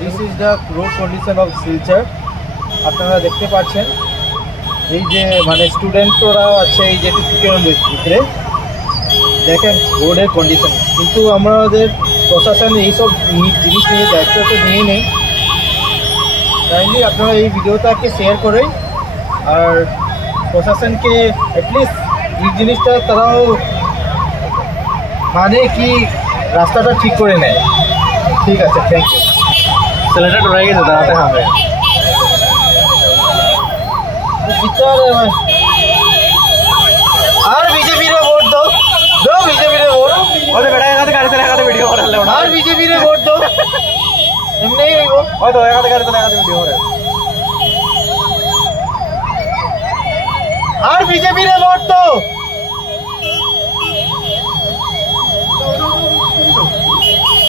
This is the road condition of Silchar. আপনারা দেখতে পাচ্ছেন এই যে মানে স্টুডেন্টরাও আছে এই যে টিকের ভিতরে, দেখেন রোডের কন্ডিশন। কিন্তু আমাদের প্রশাসন এইসব জিনিস নিয়ে দায়িত্ব তো নিয়ে নেই। কাইন্ডলি আপনারা এই ভিডিওটাকে শেয়ার করেন আর প্রশাসনকে অ্যাটলিস্ট এই জিনিসটা তারাও মানে কি রাস্তাটা ঠিক করে নেয়। ঠিক আছে, থ্যাংক ইউ। ছেলেটা ডরাই গেছে দাঁড়াতে হবে আর বিজেপি রে ভোট দো, দো বিজেপি রে ভোট। ওরে বেটা এখানে গাড়ি চলে এখানে ভিডিও করে লে আর বিজেপি রে ভোট দো এমনি হইবো। ওই তো এখানে গাড়ি চলে এখানে ভিডিও করে আর বিজেপি রে ভোট দো।